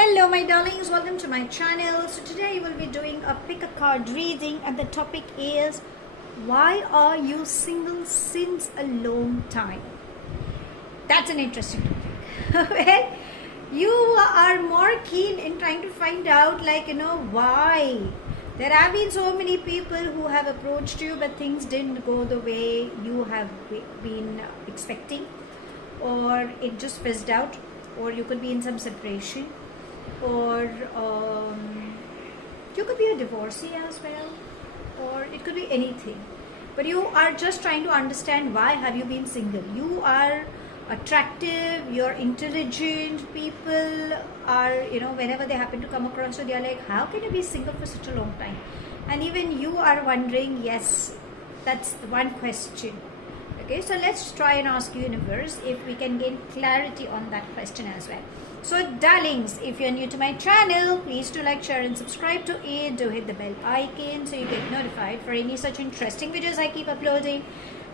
Hello my darlings, welcome to my channel. So today we'll be doing a pick a card reading and the topic is why are you single since a long time? That's an interesting topic. Well, you are more keen in trying to find out why. There have been so many people who have approached you but things didn't go the way you have been expecting, or it just fizzed out, or you could be in some separation, or you could be a divorcee as well, or it could be anything, but you are just trying to understand why have you been single. You are attractive, you're intelligent, people are, whenever they happen to come across you, they're like, how can you be single for such a long time? And even you are wondering. Yes, that's the one question. Okay, so let's try and ask universe if we can gain clarity on that question as well. So darlings, if you're new to my channel, please do like, share and subscribe to it. Do hit the bell icon so you get notified for any such interesting videos I keep uploading.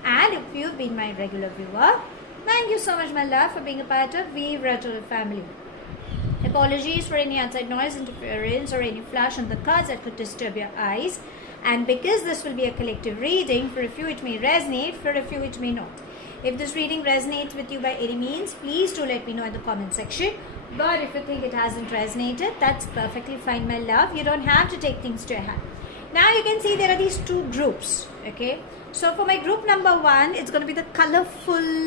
And if you've been my regular viewer, thank you so much my love for being a part of Vivre family. Apologies for any outside noise, interference or any flash on the cards that could disturb your eyes. And because this will be a collective reading, for a few it may resonate, for a few it may not. If this reading resonates with you by any means, please do let me know in the comment section. But if you think it hasn't resonated, that's perfectly fine my love. You don't have to take things to your hand. Now you can see there are these two groups. Okay, so for my group number 1, it's going to be the colorful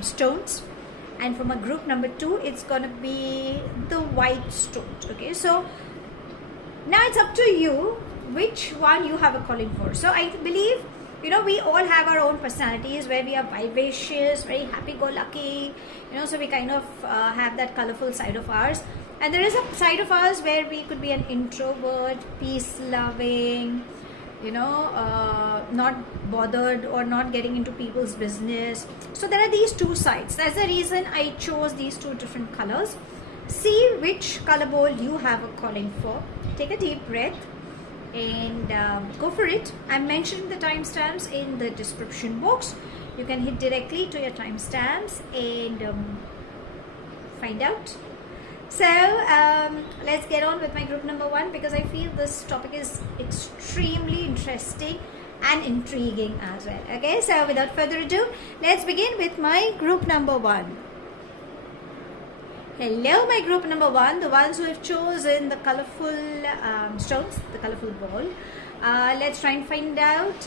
stones. And for my group number 2, it's going to be the white stones. Okay, so now it's up to you which one you have a calling for. So I believe, we all have our own personalities where we are vivacious, very happy-go-lucky, so we kind of have that colorful side of ours. And there is a side of ours where we could be an introvert, peace-loving, not bothered or not getting into people's business. So there are these two sides. That's the reason I chose these two different colors. See which color bowl you have a calling for. Take a deep breath and go for it. I'm mentioning the timestamps in the description box. You can hit directly to your timestamps and find out. So let's get on with my group number 1, because I feel this topic is extremely interesting and intriguing as well. Okay, so without further ado, let's begin with my group number 1. Hello my group number 1, the ones who have chosen the colorful stones, the colorful ball. Let's try and find out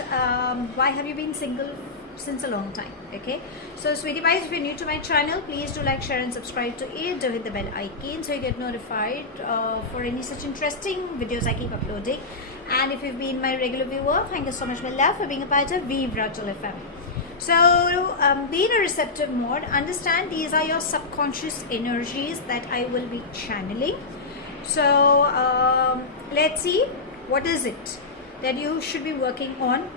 why have you been single since a long time. Okay, so sweetie pies, if you're new to my channel, please do like, share and subscribe to it. Do hit the bell icon so you get notified for any such interesting videos I keep uploading. And if you've been my regular viewer, thank you so much my love for being a part of Vivre family. So be in a receptive mode. Understand these are your subconscious energies that I will be channeling. So let's see, what is it that you should be working on,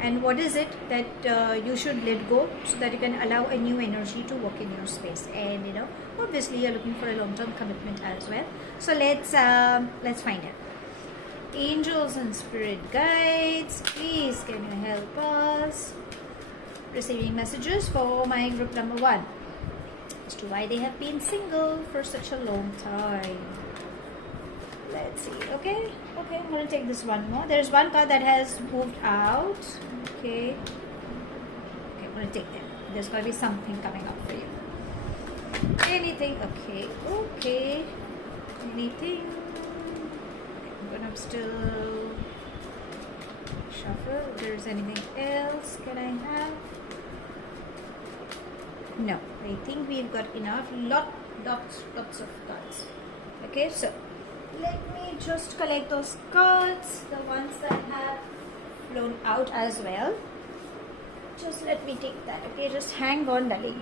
and what is it that you should let go so that you can allow a new energy to work in your space. And obviously you're looking for a long-term commitment as well. So let's find out. Angels and spirit guides, please can you help us? Receiving messages for my group number 1 as to why they have been single for such a long time. Let's see. Okay, I'm going to take this one more. There's one card that has moved out. Okay, I'm going to take them. There's going to be something coming up for you. Anything. Okay, anything. I'm going to still shuffle. If there's anything else can I have? No, I think we've got enough. Lots of cards. Okay, so let me just collect those cards, the ones that have flown out as well. Just let me take that. Okay, just hang on darling.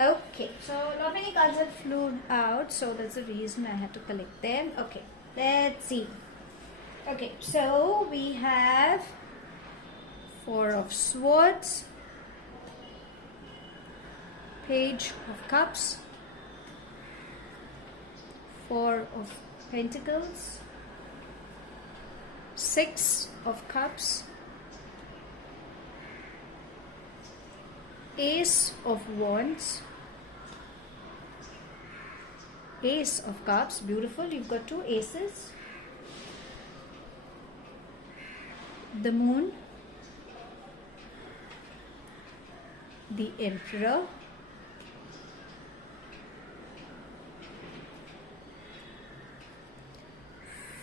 Okay, so not many cards have flown out, so that's the reason I had to collect them. Okay, let's see. Okay, so we have 4 of Swords, Page of Cups, 4 of Pentacles, 6 of Cups, Ace of Wands, Ace of Cups, beautiful. You've got 2 aces. The Moon, the Emperor,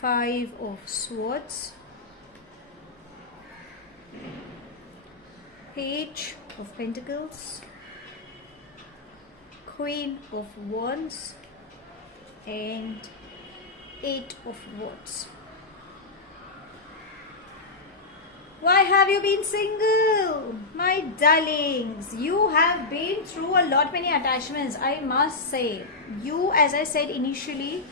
Five of Swords, Page of Pentacles, Queen of Wands, and 8 of Wands. Why have you been single? My darlings, you have been through a lot many attachments, I must say. You, as I said initially,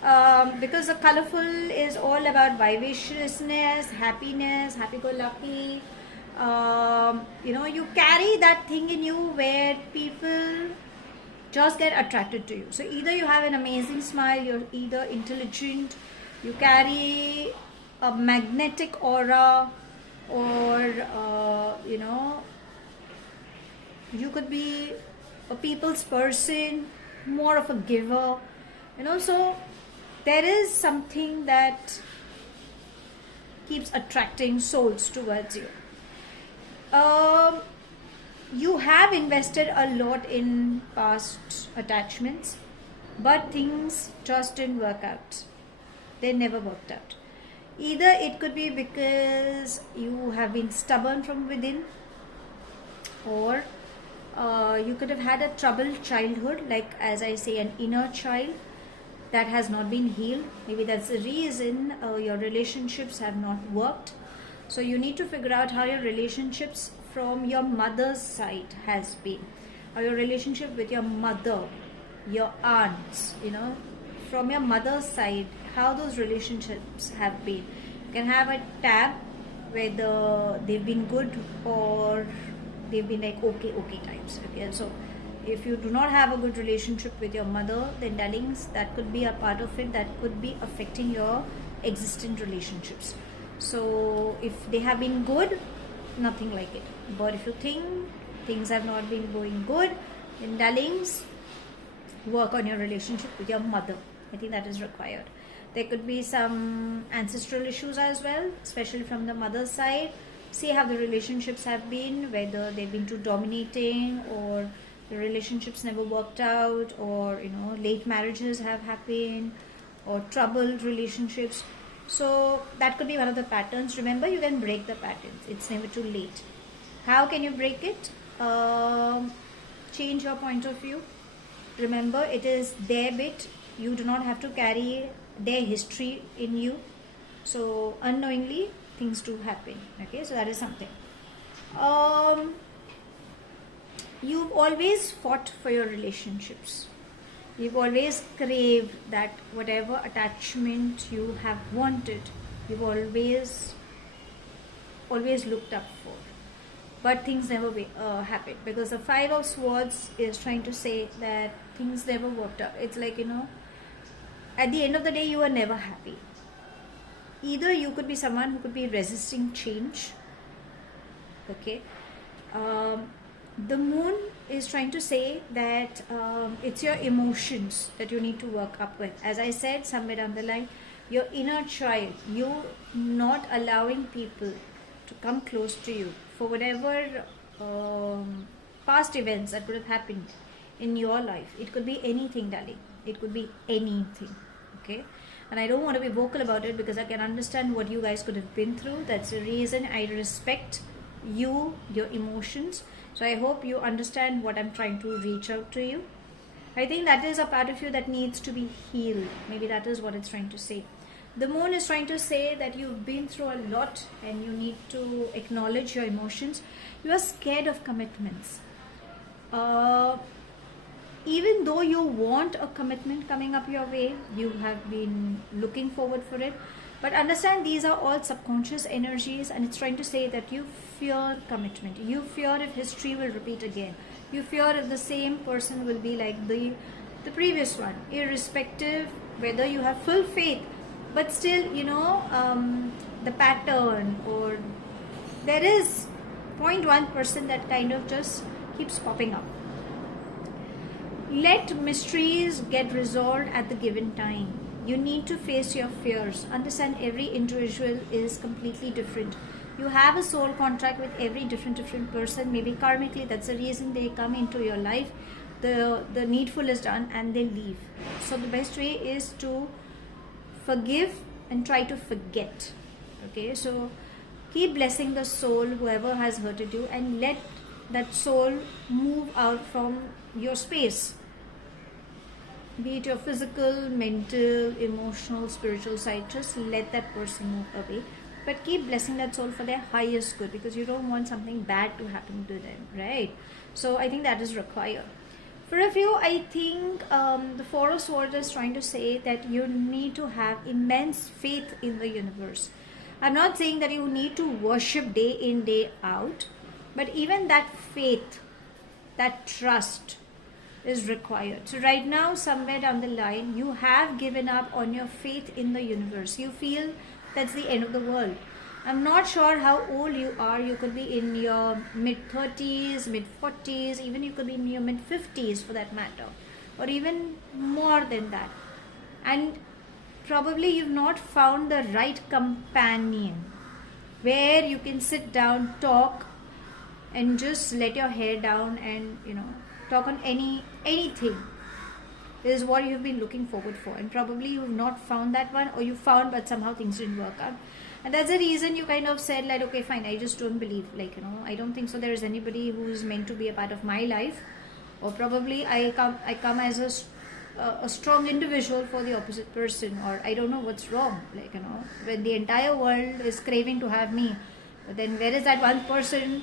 because the colorful is all about vivaciousness, happiness, happy-go-lucky. You carry that thing in you where people just get attracted to you. So either you have an amazing smile, you're either intelligent, you carry a magnetic aura, or you could be a people's person, more of a giver, so there is something that keeps attracting souls towards you. You have invested a lot in past attachments, but things just didn't work out. They never worked out. Either it could be because you have been stubborn from within, or you could have had a troubled childhood, like as I say, an inner child that has not been healed. Maybe that's the reason your relationships have not worked. So you need to figure out how your relationships from your mother's side has been, or your relationship with your mother, your aunts, from your mother's side, how those relationships have been. You can have a tab whether they've been good or they've been like okay types. Okay, so if you do not have a good relationship with your mother, then darlings, that could be a part of it that could be affecting your existing relationships. So if they have been good, nothing like it. But if you think things have not been going good, then darlings, work on your relationship with your mother. I think that is required. There could be some ancestral issues as well, especially from the mother's side. See how the relationships have been, whether they've been too dominating, or the relationships never worked out, or late marriages have happened, or troubled relationships. So that could be one of the patterns. Remember, you can break the patterns. It's never too late. How can you break it? Change your point of view. Remember, it is their bit. You do not have to carry their history in you. So unknowingly, things do happen. Okay, so that is something. You've always fought for your relationships. You've always craved that whatever attachment you have wanted, you've always looked up for. But things never happened, because the Five of Swords is trying to say that things never worked out. It's like, at the end of the day, you are never happy. Either you could be someone who could be resisting change. Okay. The Moon is trying to say that it's your emotions that you need to work up with. As I said, somewhere down the line, your inner child, you not allowing people to come close to you for whatever past events that could have happened in your life. It could be anything, darling. It could be anything. Okay. And I don't want to be vocal about it, because I can understand what you guys could have been through. That's the reason I respect you, your emotions. So I hope you understand what I'm trying to reach out to you. I think that is a part of you that needs to be healed. Maybe that is what it's trying to say. The Moon is trying to say that you've been through a lot and you need to acknowledge your emotions. You are scared of commitments. Even though you want a commitment coming up your way, you have been looking forward for it. But understand, these are all subconscious energies, and it's trying to say that you fear commitment. You fear if history will repeat again. You fear if the same person will be like the previous one, irrespective whether you have full faith. But still, the pattern, or there is 0.1% that kind of just keeps popping up. Let mysteries get resolved at the given time. You need to face your fears. Understand every individual is completely different. You have a soul contract with every different person. Maybe karmically, that's the reason they come into your life. The needful is done and they leave. So the best way is to forgive and try to forget. Okay, so keep blessing the soul, whoever has hurted you, and let that soul move out from your space, be it your physical, mental, emotional, spiritual side. Just let that person move away, but keep blessing that soul for their highest good, because you don't want something bad to happen to them, right? So I think that is required. For a few, I think the Four of Swords is trying to say that you need to have immense faith in the universe. I'm not saying that you need to worship day in, day out, but even that faith, that trust is required. So right now, somewhere down the line, you have given up on your faith in the universe. You feel that's the end of the world. I'm not sure how old you are. You could be in your mid-30s, mid-40s, even you could be in your mid-50s for that matter, or even more than that. And probably you've not found the right companion where you can sit down, talk, and just let your hair down and, talk on anything is what you've been looking forward for. And probably you've not found that one, or you found but somehow things didn't work out. And that's the reason you kind of said, like, okay, fine, I just don't believe, I don't think so there is anybody who's meant to be a part of my life. Or probably I come as a strong individual for the opposite person, or I don't know what's wrong, when the entire world is craving to have me, but then where is that one person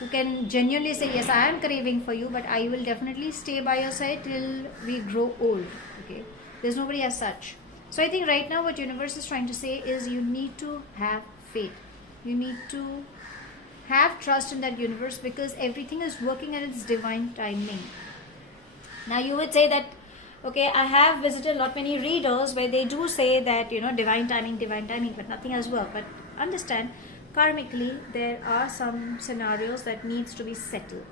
who can genuinely say, yes, I am craving for you, but I will definitely stay by your side till we grow old. Okay, there's nobody as such. So I think right now what universe is trying to say is you need to have faith. You need to have trust in that universe, because everything is working at its divine timing. Now you would say that, okay, I have visited a lot many readers where they do say that, divine timing, but nothing has worked. But understand, karmically, there are some scenarios that needs to be settled.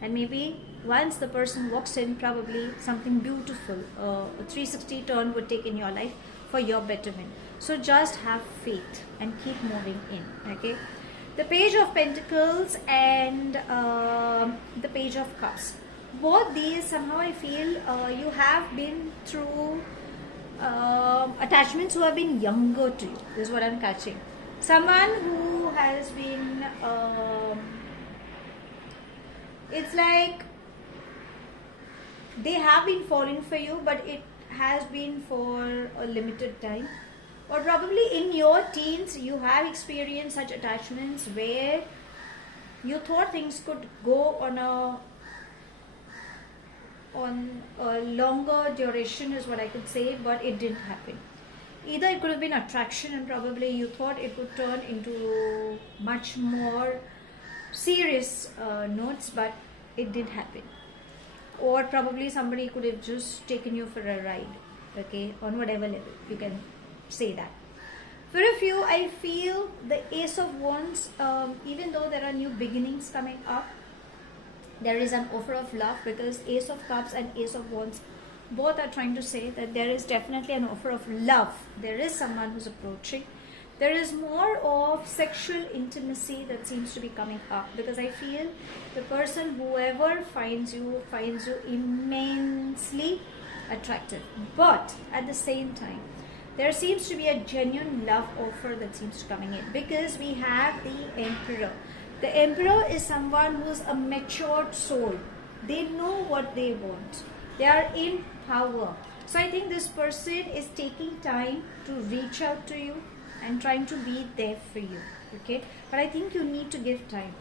And maybe once the person walks in, probably something beautiful, a 360 turn would take in your life for your betterment. So just have faith and keep moving in, okay? The Page of Pentacles and the Page of Cups. Both these, somehow I feel you have been through attachments who have been younger to you. This is what I'm catching. Someone who has been, it's like they have been falling for you, but it has been for a limited time. Or probably in your teens, you have experienced such attachments where you thought things could go on a longer duration, is what I could say, but it didn't happen. Either it could have been attraction, and probably you thought it would turn into much more serious notes, but it didn't happen. Or probably somebody could have just taken you for a ride, okay, on whatever level, you can say that. For a few, I feel the Ace of Wands, even though there are new beginnings coming up, there is an offer of love, because Ace of Cups and Ace of Wands both are trying to say that there is definitely an offer of love. There is someone who's approaching. There is more of sexual intimacy that seems to be coming up, because I feel the person, whoever finds you immensely attractive. But at the same time, there seems to be a genuine love offer that seems to be coming in, because we have the Emperor. The Emperor is someone who's a matured soul. They know what they want. They are in power. So I think this person is taking time to reach out to you and trying to be there for you. Okay? But I think you need to give time.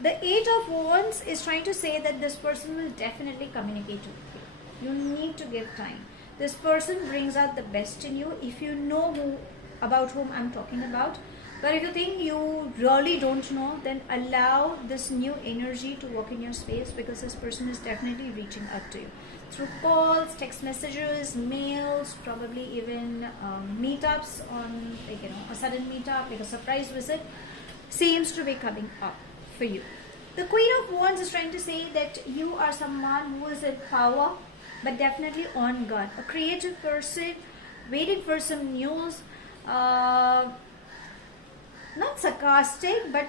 The Eight of Wands is trying to say that this person will definitely communicate with you. You need to give time. This person brings out the best in you, if you know about whom I'm talking about. But if you think you really don't know, then allow this new energy to walk in your space, because this person is definitely reaching out to you through calls, text messages, mails, probably even meetups on, a sudden meetup, like a surprise visit, seems to be coming up for you. The Queen of Wands is trying to say that you are someone who is in power, but definitely on guard. A creative person waiting for some news, not sarcastic, but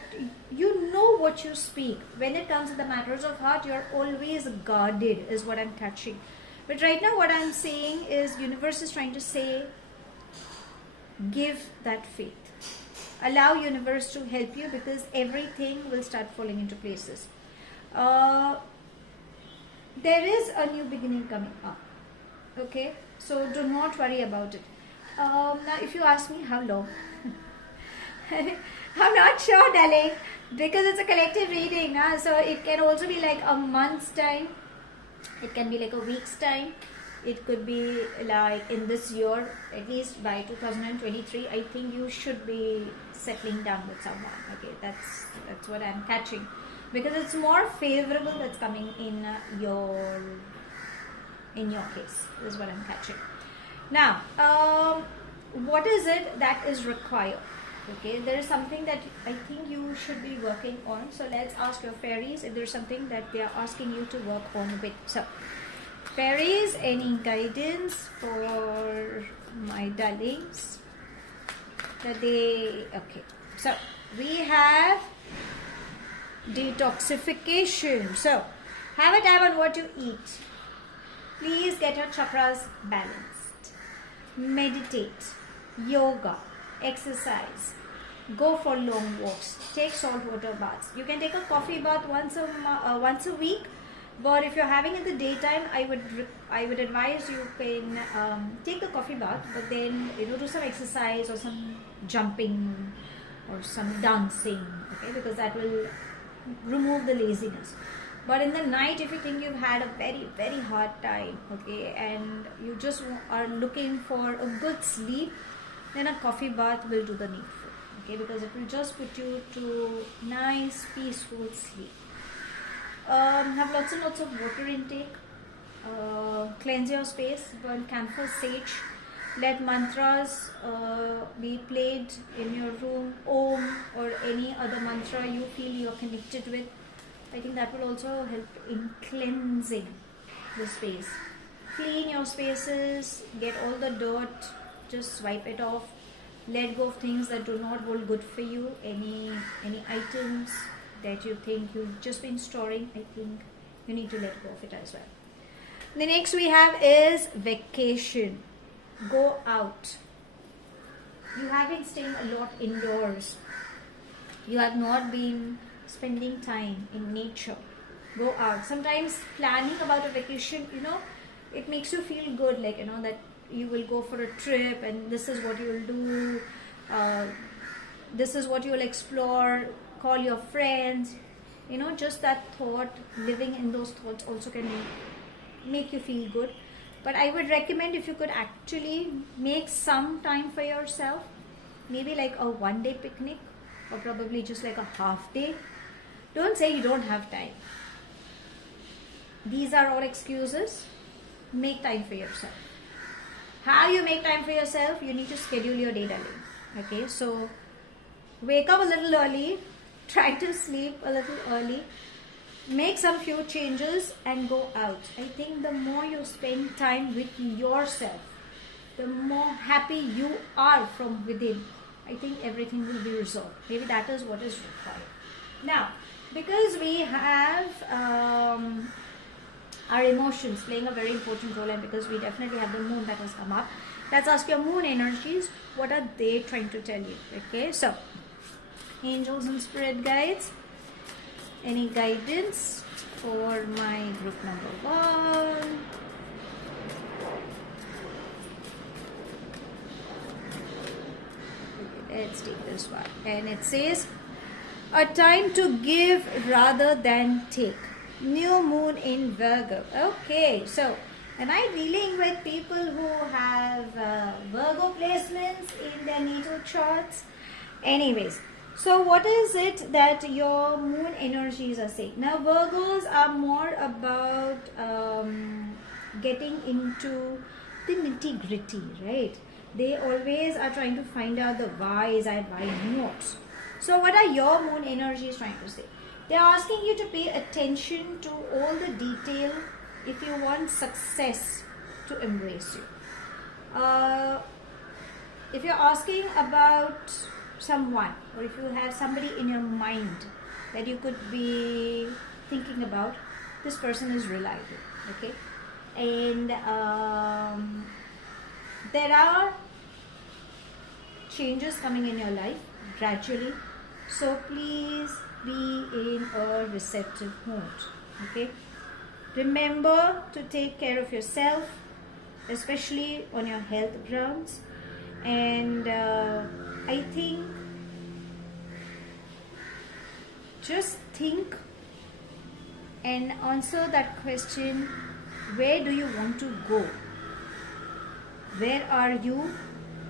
you know what you speak. When it comes to the matters of heart, you're always guarded, is what I'm catching. But right now what I'm saying is universe is trying to say, give that faith. Allow universe to help you, because everything will start falling into places. There is a new beginning coming up. Okay, so do not worry about it. Now if you ask me how long, I'm not sure, darling, because it's a collective reading. So it can also be like a month's time, it can be like a week's time, it could be like in this year. At least by 2023 I think you should be settling down with someone. Okay, that's what I'm catching, because it's more favorable that's coming in your case, is what I'm catching. Now what is it that is required? Okay, there is something that I think you should be working on. So let's ask your fairies if there's something that they are asking you to work on with. So fairies, any guidance for my darlings that they... Okay, so we have detoxification. So have a time on what you eat. Please get your chakras balanced. Meditate, yoga, exercise, go for long walks, take saltwater baths. You can take a coffee bath once a week, but if you're having in the daytime, I would advise you can take the coffee bath, but then do some exercise or some jumping or some dancing. Okay, because that will remove the laziness. But in the night, if you think you've had a very, very hard time, okay, and you just are looking for a good sleep, then a coffee bath will do the needful. Okay, because it will just put you to nice, peaceful sleep. Have lots and lots of water intake. Cleanse your space. Burn camphor, sage. Let mantras be played in your room. Om or any other mantra you feel you're connected with. I think that will also help in cleansing the space. Clean your spaces, get all the dirt, just wipe it off. Let go of things that do not hold good for you. Any items that you think you've just been storing, I think you need to let go of it as well. The next we have is vacation. Go out. You have been staying a lot indoors. You have not been spending time in nature. Go out. Sometimes planning about a vacation, it makes you feel good, like that you will go for a trip and this is what you will do, this is what you will explore, call your friends, just that thought, living in those thoughts also can make you feel good. But I would recommend if you could actually make some time for yourself, maybe like a one-day picnic or probably just like a half day. Don't say you don't have time. These are all excuses. Make time for yourself. How you make time for yourself? You need to schedule your day, darling. Okay, so wake up a little early, try to sleep a little early, make some few changes and go out. I think the more you spend time with yourself, the more happy you are from within. I think everything will be resolved. Maybe that is what is required. Now, because we have our emotions playing a very important role, and because we definitely have the moon that has come up, let's ask your moon energies. What are they trying to tell you? Okay, so angels and spirit guides, any guidance for my group number 1? Okay, let's take this one, and it says a time to give rather than take. New moon in Virgo. Okay, so am I dealing with people who have Virgo placements in their natal charts? Anyways, so what is it that your moon energies are saying? Now, Virgos are more about getting into the nitty-gritty, right? They always are trying to find out the whys and why nots. So what are your moon energies trying to say? They are asking you to pay attention to all the detail if you want success to embrace you. If you're asking about someone, or if you have somebody in your mind that you could be thinking about, this person is reliable, okay? And there are changes coming in your life gradually, so please be in a receptive mode, okay? Remember to take care of yourself, especially on your health grounds. And I think just think and answer that question, where do you want to go? Where are you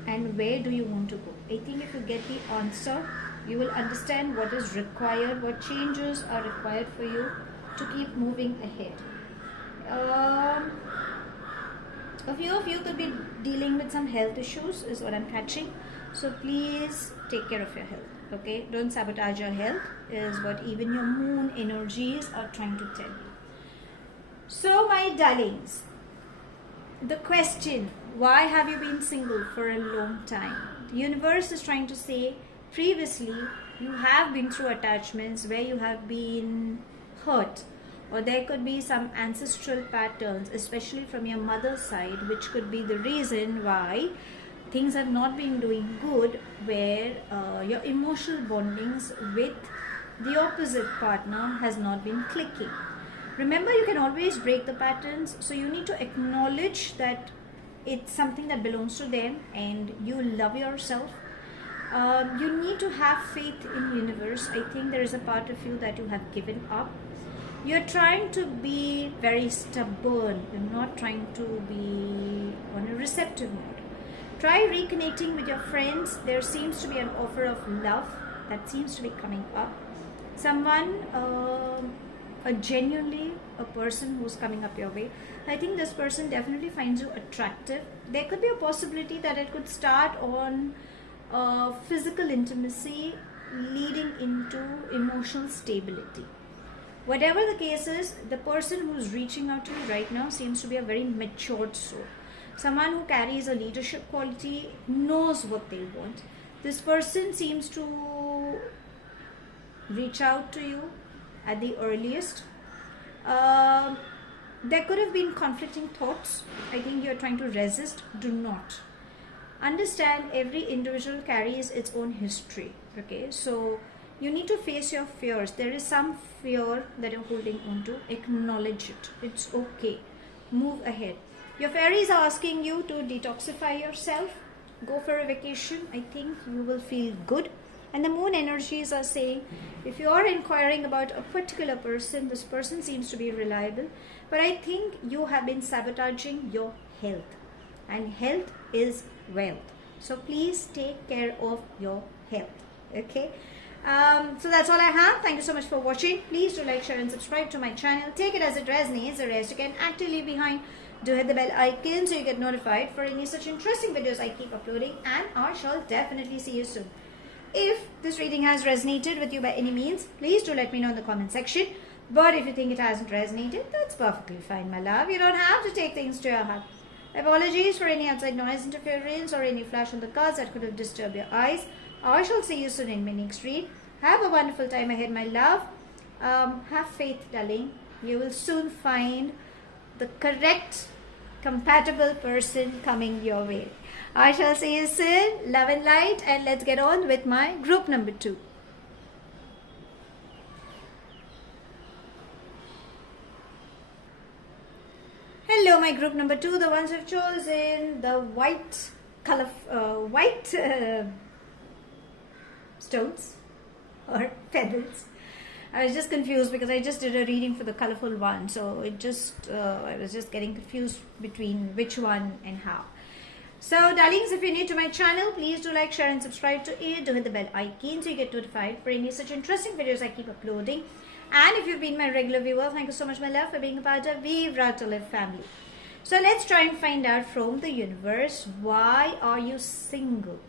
and where do you want to go? I think if you get the answer, you will understand what is required, what changes are required for you to keep moving ahead. A few of you could be dealing with some health issues is what I'm catching. So please take care of your health, okay? Don't sabotage your health is what even your moon energies are trying to tell you. So my darlings, the question, why have you been single for a long time? The universe is trying to say, previously you have been through attachments where you have been hurt, or there could be some ancestral patterns, especially from your mother's side, which could be the reason why things have not been doing good, where your emotional bondings with the opposite partner has not been clicking. Remember, you can always break the patterns, so you need to acknowledge that it's something that belongs to them and you love yourself. You need to have faith in the universe. I think there is a part of you that you have given up. You're trying to be very stubborn. You're not trying to be on a receptive mode. Try reconnecting with your friends. There seems to be an offer of love that seems to be coming up. Someone, genuinely a person who's coming up your way. I think this person definitely finds you attractive. There could be a possibility that it could start on physical intimacy leading into emotional stability. Whatever the case is, the person who's reaching out to you right now seems to be a very matured soul. Someone who carries a leadership quality, knows what they want. This person seems to reach out to you at the earliest. There could have been conflicting thoughts. I think you're trying to resist. Do not. Understand every individual carries its own history. Okay, so you need to face your fears. There is some fear that you're holding on to. Acknowledge it. It's okay. Move ahead. Your fairies are asking you to detoxify yourself. Go for a vacation. I think you will feel good. And the moon energies are saying, if you are inquiring about a particular person, this person seems to be reliable. But I think you have been sabotaging your health. And health is wealth. So please take care of your health. Okay. So that's all I have. Thank you so much for watching. Please do like, share and subscribe to my channel. Take it as it resonates. The rest you can actively leave behind. Do hit the bell icon so you get notified for any such interesting videos I keep uploading. And I shall definitely see you soon. If this reading has resonated with you by any means, please do let me know in the comment section. But if you think it hasn't resonated, that's perfectly fine, my love. You don't have to take things to your heart. Apologies for any outside noise interference or any flash on the cards that could have disturbed your eyes. I shall see you soon in my next read. Have a wonderful time ahead, my love. Have faith, darling. You will soon find the correct, compatible person coming your way. I shall see you soon. Love and light, and let's get on with my group number 2. Hello, my group number 2, the ones who've chosen the white color, stones or feathers. I was just confused because I just did a reading for the colorful one, so it just I was just getting confused between which one and how. So darlings, if you're new to my channel, please do like, share and subscribe to it. Do hit the bell icon so you get notified for any such interesting videos I keep uploading. And if you've been my regular viewer, thank you so much, my love, for being a part of Vivre to Live family. So let's try and find out from the universe, why are you single?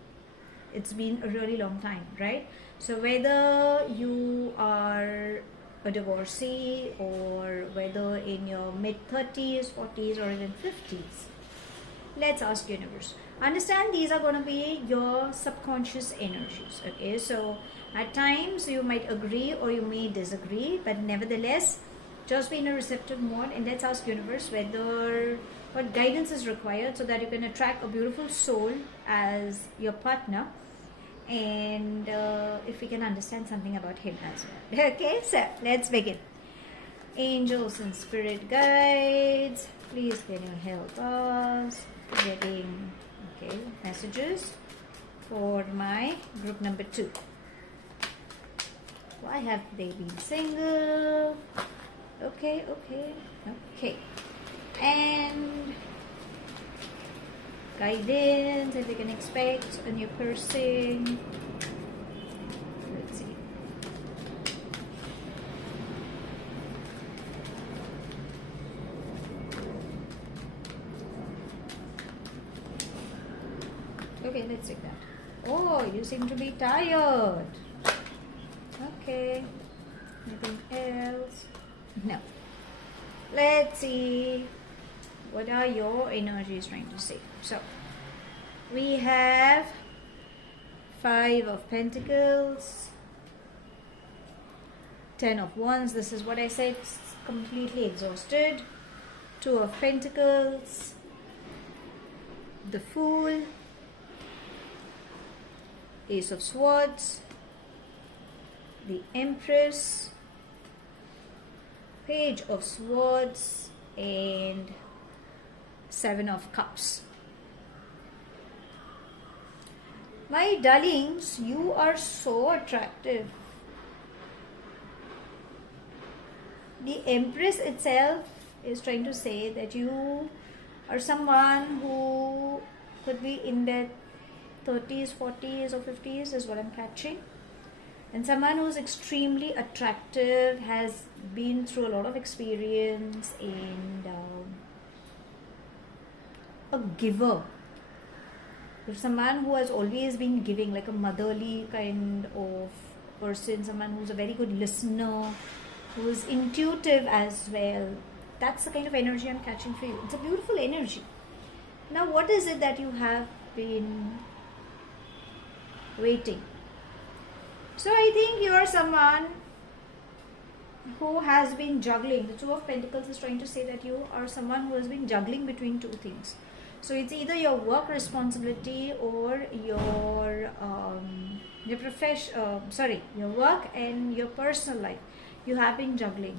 It's been a really long time, right? So whether you are a divorcee, or whether in your mid-30s, 40s, or even 50s. Let's ask universe. Understand these are going to be your subconscious energies. Okay, so at times you might agree or you may disagree, but nevertheless, just be in a receptive mode, and let's ask universe whether what guidance is required so that you can attract a beautiful soul as your partner, and if we can understand something about him as well. Okay, so let's begin. Angels and spirit guides, please can you help us getting messages for my group number 2. Why have they been single? Okay, and guidance if we can expect a new person. Let's see. Okay, let's take that. Oh, you seem to be tired. Okay. Anything else? No. Let's see. What are your energies trying to say? So, we have 5 of Pentacles, 10 of Wands. This is what I said, completely exhausted. 2 of Pentacles, the Fool, Ace of Swords, the Empress, Page of Swords, and 7 of Cups. My darlings, you are so attractive. The Empress itself is trying to say that you are someone who could be in their 30s, 40s or 50s is what I'm catching. And someone who's extremely attractive, has been through a lot of experience, and a giver. If someone who has always been giving, like a motherly kind of person, someone who's a very good listener, who's intuitive as well. That's the kind of energy I'm catching for you. It's a beautiful energy. Now, what is it that you have been waiting? So I think you are someone who has been juggling. The 2 of Pentacles is trying to say that you are someone who has been juggling between 2 things. So it's either your work responsibility or your your work and your personal life. You have been juggling.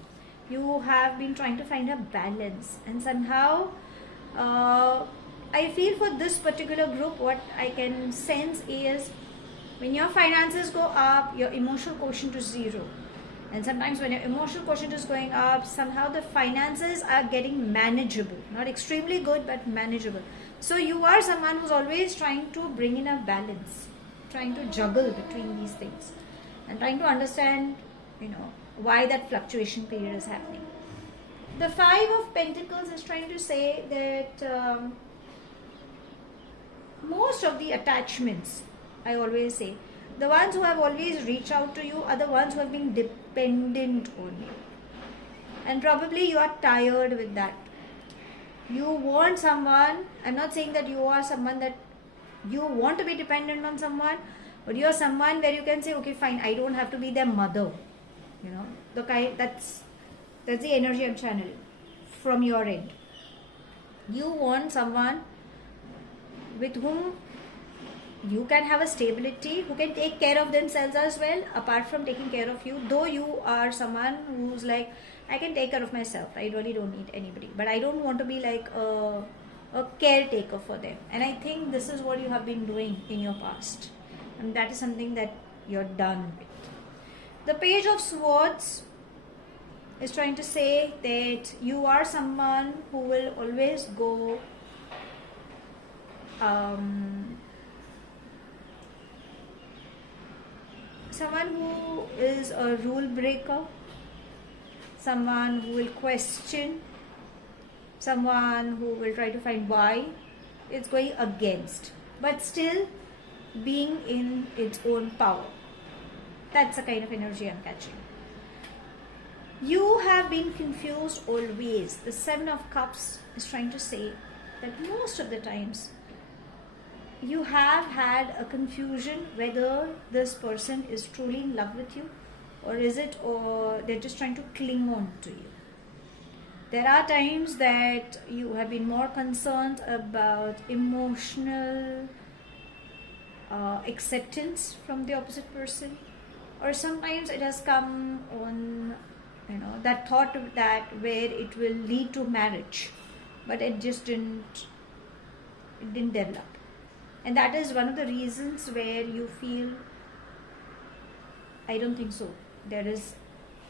You have been trying to find a balance, and somehow I feel for this particular group, what I can sense is when your finances go up, your emotional quotient is 0. And sometimes when your emotional quotient is going up, somehow the finances are getting manageable. Not extremely good, but manageable. So you are someone who's always trying to bring in a balance, trying to juggle between these things, and trying to understand, why that fluctuation period is happening. The 5 of Pentacles is trying to say that most of the attachments, I always say, the ones who have always reached out to you are the ones who have been dependent on you. And probably you are tired with that. You want someone, I'm not saying that you are someone that you want to be dependent on someone, but you are someone where you can say, okay, fine, I don't have to be their mother. The kind, that's the energy I'm channeling from your end. You want someone with whom you can have a stability, who can take care of themselves as well, apart from taking care of you. Though you are someone who's like, I can take care of myself, I really don't need anybody, but I don't want to be like a caretaker for them. And I think this is what you have been doing in your past, and that is something that you're done with. The Page of Swords is trying to say that you are someone who will always go someone who is a rule breaker, someone who will question, someone who will try to find why it's going against, but still being in its own power. That's the kind of energy I'm catching. You have been confused always. The Seven of Cups is trying to say that most of the times you have had a confusion whether this person is truly in love with you, or is it, or they're just trying to cling on to you. There are times that you have been more concerned about emotional acceptance from the opposite person, or sometimes it has come on, that thought of that where it will lead to marriage, but it just didn't develop. And that is one of the reasons where you feel, I don't think so, there is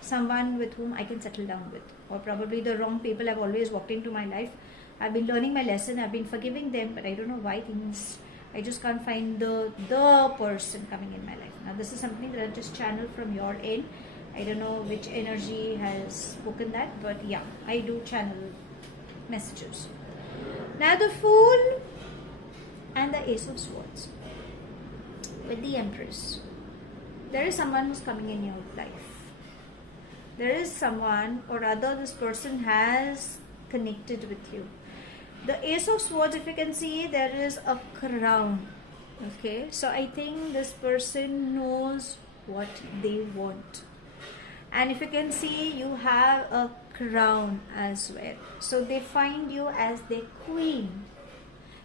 someone with whom I can settle down with, or probably the wrong people have always walked into my life. I've been learning my lesson, I've been forgiving them, but I don't know why I just can't find the person coming in my life. Now this is something that I just channel from your end. I don't know which energy has spoken that, but yeah, I do channel messages. Now the Fool and the Ace of Swords with the Empress. There is someone who's coming in your life. There is someone, or rather this person has connected with you. The Ace of Swords, if you can see, there is a crown. Okay, so I think this person knows what they want. And if you can see, you have a crown as well. So they find you as their queen.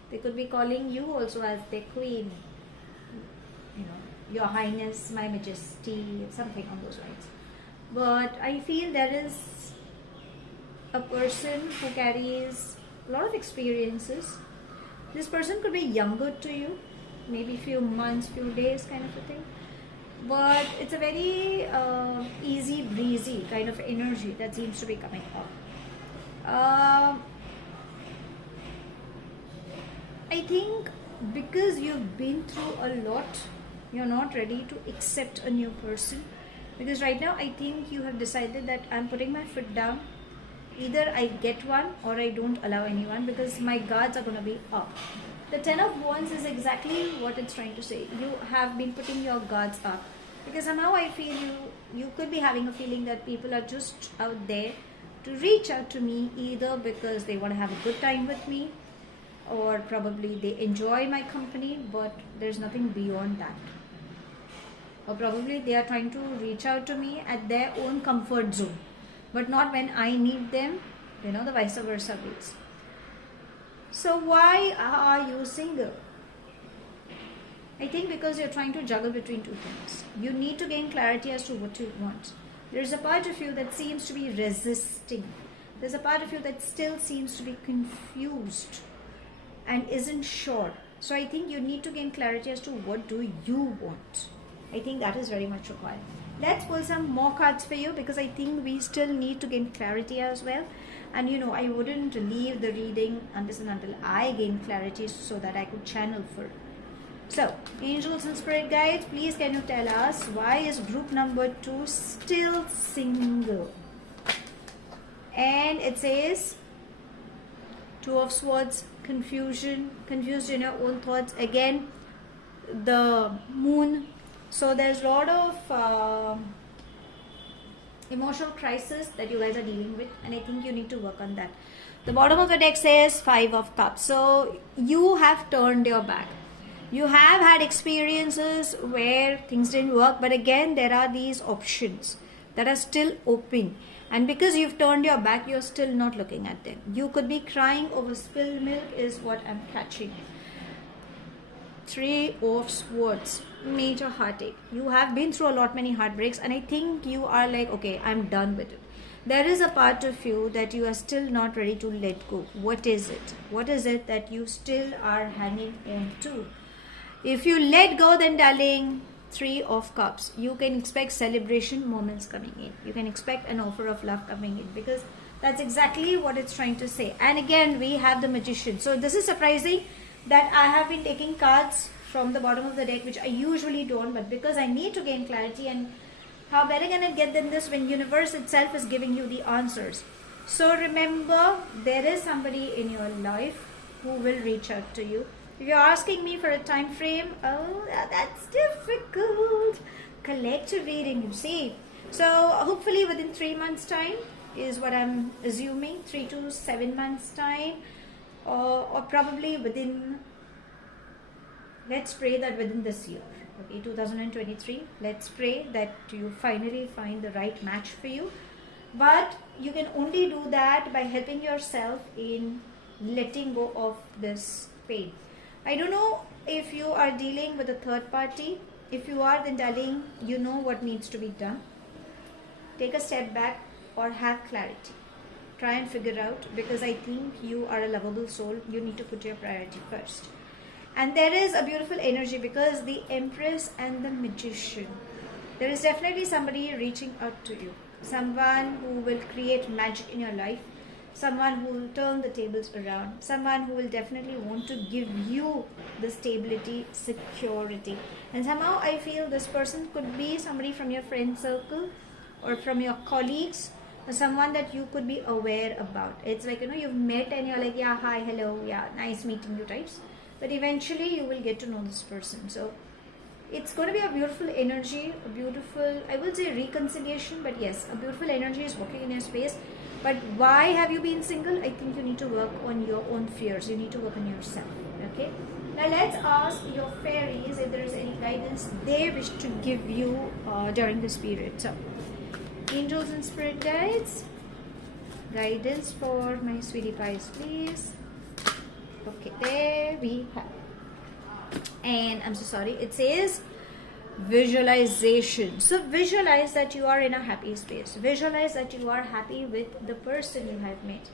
They could be calling you also as their queen. Your Highness, My Majesty, something on those lines. But I feel there is a person who carries a lot of experiences. This person could be younger to you, maybe few months, few days kind of a thing. But it's a very easy breezy kind of energy that seems to be coming up. I think because you've been through a lot, you're not ready to accept a new person. Because right now I think you have decided that I'm putting my foot down. Either I get one or I don't allow anyone, because my guards are going to be up. The Ten of Wands is exactly what it's trying to say. You have been putting your guards up. Because somehow I feel you could be having a feeling that people are just out there to reach out to me, either because they want to have a good time with me, or probably they enjoy my company, but there's nothing beyond that. Or probably they are trying to reach out to me at their own comfort zone, but not when I need them, the vice versa ways. So why are you single? I think because you're trying to juggle between two things. You need to gain clarity as to what you want. There's a part of you that seems to be resisting. There's a part of you that still seems to be confused and isn't sure. So I think you need to gain clarity as to what do you want. I think that is very much required. Let's pull some more cards for you, because I think we still need to gain clarity as well. And I wouldn't leave the reading unless and until I gain clarity so that I could channel for it. So, angels and spirit guides, please can you tell us why is group number 2 still single? And it says Two of Swords, confusion, confused in your own thoughts. Again, the Moon. So there's a lot of emotional crisis that you guys are dealing with, and I think you need to work on that. The bottom of the deck says Five of Cups. So you have turned your back. You have had experiences where things didn't work, but again there are these options that are still open, and because you've turned your back, you're still not looking at them. You could be crying over spilled milk is what I'm catching. Three of Swords, major heartache. You have been through a lot many heartbreaks, and I think you are like, okay, I'm done with it. There is a part of you that you are still not ready to let go. What is it? What is it that you still are hanging on to? If you let go, then darling, Three of Cups, you can expect celebration moments coming in. You can expect an offer of love coming in, because that's exactly what it's trying to say. And again, we have the Magician. So this is surprising that I have been taking cards from the bottom of the deck, which I usually don't, but because I need to gain clarity, and how better can it get than this when universe itself is giving you the answers. So remember, there is somebody in your life who will reach out to you. If you're asking me for a time frame, oh, that's difficult. Collective reading, you see. So hopefully within 3 months time is what I'm assuming, 3 to 7 months time, or probably within, let's pray that within this year, okay, 2023, let's pray that you finally find the right match for you. But you can only do that by helping yourself in letting go of this pain. I don't know if you are dealing with a third party. If you are, then darling, you know what needs to be done. Take a step back or have clarity. Try and figure out, because I think you are a lovable soul. You need to put your priority first. And there is a beautiful energy, because the Empress and the Magician, there is definitely somebody reaching out to you. Someone who will create magic in your life. Someone who will turn the tables around. Someone who will definitely want to give you the stability, security. And somehow I feel this person could be somebody from your friend circle or from your colleagues, or someone that you could be aware about. It's like, you've met and you're like, yeah, hi, hello, yeah, nice meeting you types. But eventually you will get to know this person. So it's going to be a beautiful energy, a beautiful, I would say reconciliation, but yes, a beautiful energy is walking in your space. But why have you been single? I think you need to work on your own fears. You need to work on yourself. Okay. Now let's ask your fairies if there is any guidance they wish to give you during this period. So, angels and spirit guides, guidance for my sweetie pies, please. Okay, there we have. And I'm so sorry, it says visualization. So visualize that you are in a happy space. Visualize that you are happy with the person you have met.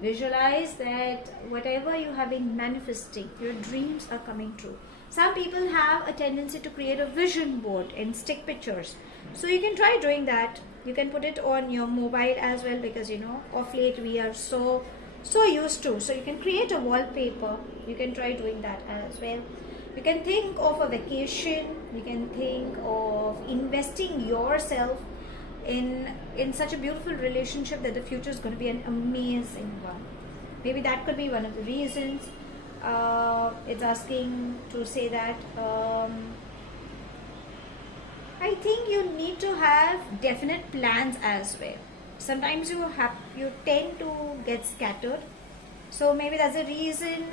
Visualize that whatever you have been manifesting, your dreams are coming true. Some people have a tendency to create a vision board and stick pictures. So you can try doing that. You can put it on your mobile as well, because of late we are so used to. So you can create a wallpaper. You can try doing that as well. You can think of a vacation. You can think of investing yourself in such a beautiful relationship that the future is going to be an amazing one. Maybe that could be one of the reasons. It's asking to say that I think you need to have definite plans as well. Sometimes you tend to get scattered. So maybe that's the reason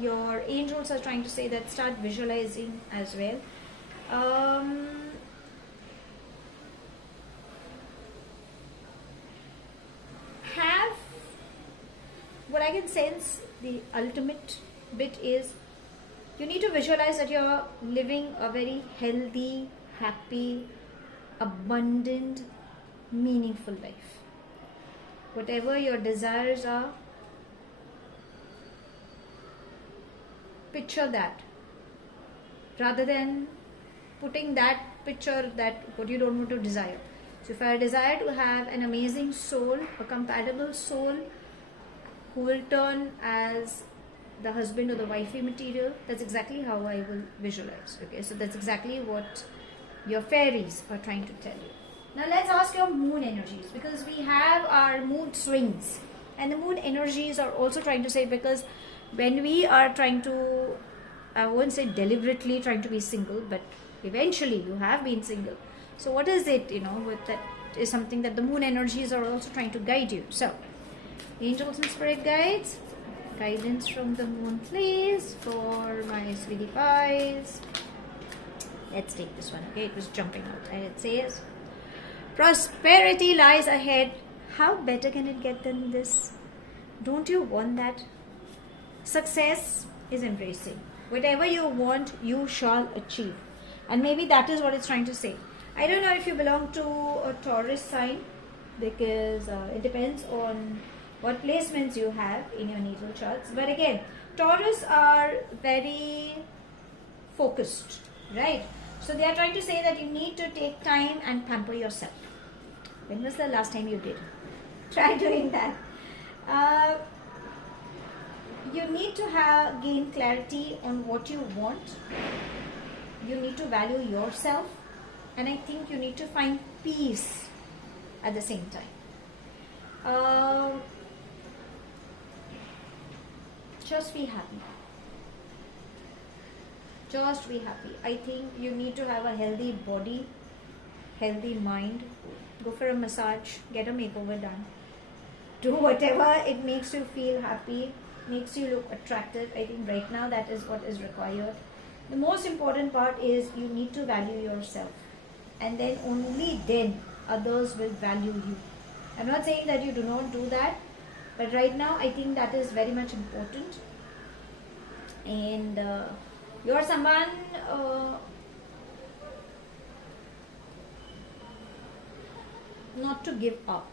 your angels are trying to say that start visualizing as well. Have, what I can sense, the ultimate bit is you need to visualize that you're living a very healthy, happy, abundant, meaningful life. Whatever your desires are, picture that, rather than putting that picture that what you don't want to desire. So if I desire to have an amazing soul, a compatible soul who will turn as the husband or the wifey material, that's exactly how I will visualize. Okay, so that's exactly what your fairies are trying to tell you. Now let's ask your moon energies, because we have our mood swings, and the moon energies are also trying to say, because when we are trying to, I won't say deliberately trying to be single, but eventually you have been single. So what is it, with that is something that the moon energies are also trying to guide you. So angels and spirit guides, guidance from the moon please for my sweetie pies. Let's take this one. Okay, it was jumping out, and it says prosperity lies ahead. How better can it get than this? Don't you want that? Success is embracing. Whatever you want, you shall achieve. And maybe that is what it's trying to say. I don't know if you belong to a Taurus sign, because it depends on what placements you have in your natal charts. But again, Taurus are very focused, right? So they are trying to say that you need to take time and pamper yourself. When was the last time you did? Try doing that. You need to gain clarity on what you want. You need to value yourself, and I think you need to find peace at the same time. Just be happy. Just be happy. I think you need to have a healthy body. healthy mind. Go for a massage, get a makeover done. Do whatever it makes you feel happy, makes you look attractive. I think right now that is what is required. The most important part is you need to value yourself, and then only then others will value you. I'm not saying that you do not do that, but right now I think that is very much important. And you're someone not to give up.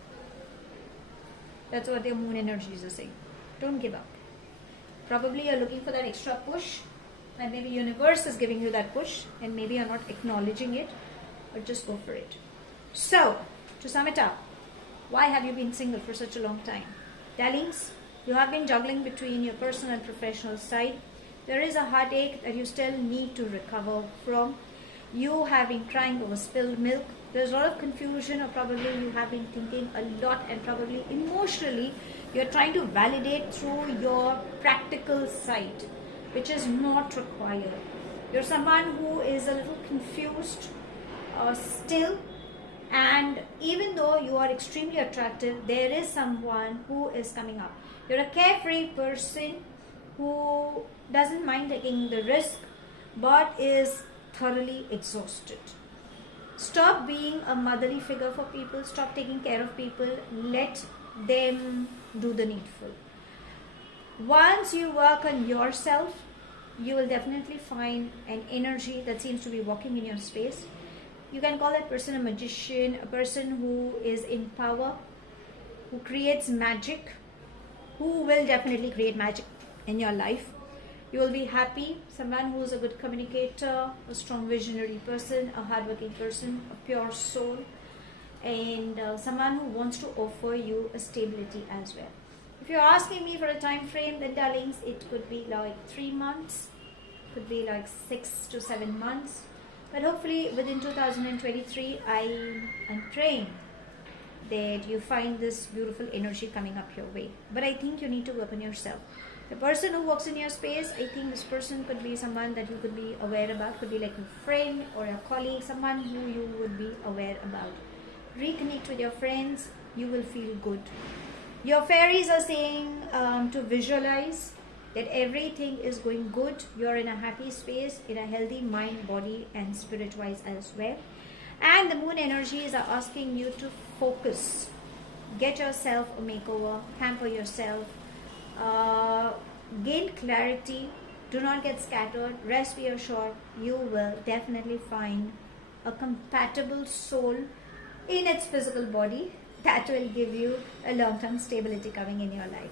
That's what the moon energies are saying. Don't give up. Probably you're looking for that extra push, and maybe universe is giving you that push, and maybe you're not acknowledging it, but just go for it. So, to sum it up, why have you been single for such a long time? Darlings, you have been juggling between your personal and professional side. There is a heartache that you still need to recover from. You have been crying over spilled milk. There's a lot of confusion, or probably you have been thinking a lot, and probably emotionally you're trying to validate through your practical side, which is not required. You're someone who is a little confused still, and even though you are extremely attractive, there is someone who is coming up. You're a carefree person who doesn't mind taking the risk, but is thoroughly exhausted. Stop being a motherly figure for people. Stop taking care of people. Let them do the needful. Once you work on yourself, you will definitely find an energy that seems to be walking in your space. You can call that person a magician, a person who is in power, who creates magic, who will definitely create magic in your life. You will be happy. Someone who is a good communicator, a strong visionary person, a hardworking person, a pure soul, and someone who wants to offer you a stability as well. If you're asking me for a time frame, then darlings, it could be like 3 months, could be like 6 to 7 months, but hopefully within 2023, I am praying that you find this beautiful energy coming up your way. But I think you need to work on yourself. The person who walks in your space, I think this person could be someone that you could be aware about, could be like a friend or a colleague, someone who you would be aware about. Reconnect with your friends, you will feel good. Your fairies are saying to visualize that everything is going good. You're in a happy space, in a healthy mind, body and spirit wise as well. And the moon energies are asking you to focus. Get yourself a makeover, pamper yourself, gain clarity, do not get scattered. Rest be assured, you will definitely find a compatible soul in its physical body that will give you a long-term stability coming in your life.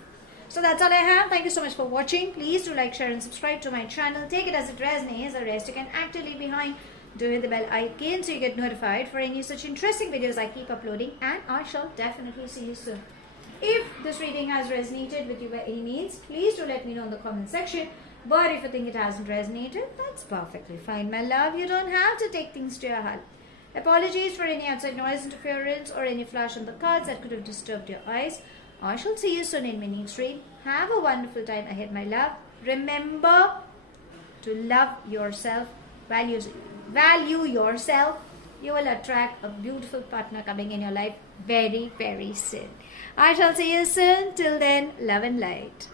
So that's all I have. Thank you so much for watching. Please do like, share and subscribe to my channel. Take it as it resonates. The rest you can actively behind. Do hit the bell icon so you get notified for any such interesting videos I keep uploading, and I shall definitely see you soon. If this reading has resonated with you by any means, please do let me know in the comment section. But if you think it hasn't resonated, that's perfectly fine, my love. You don't have to take things to your heart. Apologies for any outside noise interference or any flash on the cards that could have disturbed your eyes. I shall see you soon in my next stream. Have a wonderful time ahead, my love. Remember to love yourself, value yourself. You will attract a beautiful partner coming in your life very, very soon. I shall see you soon. Till then, love and light.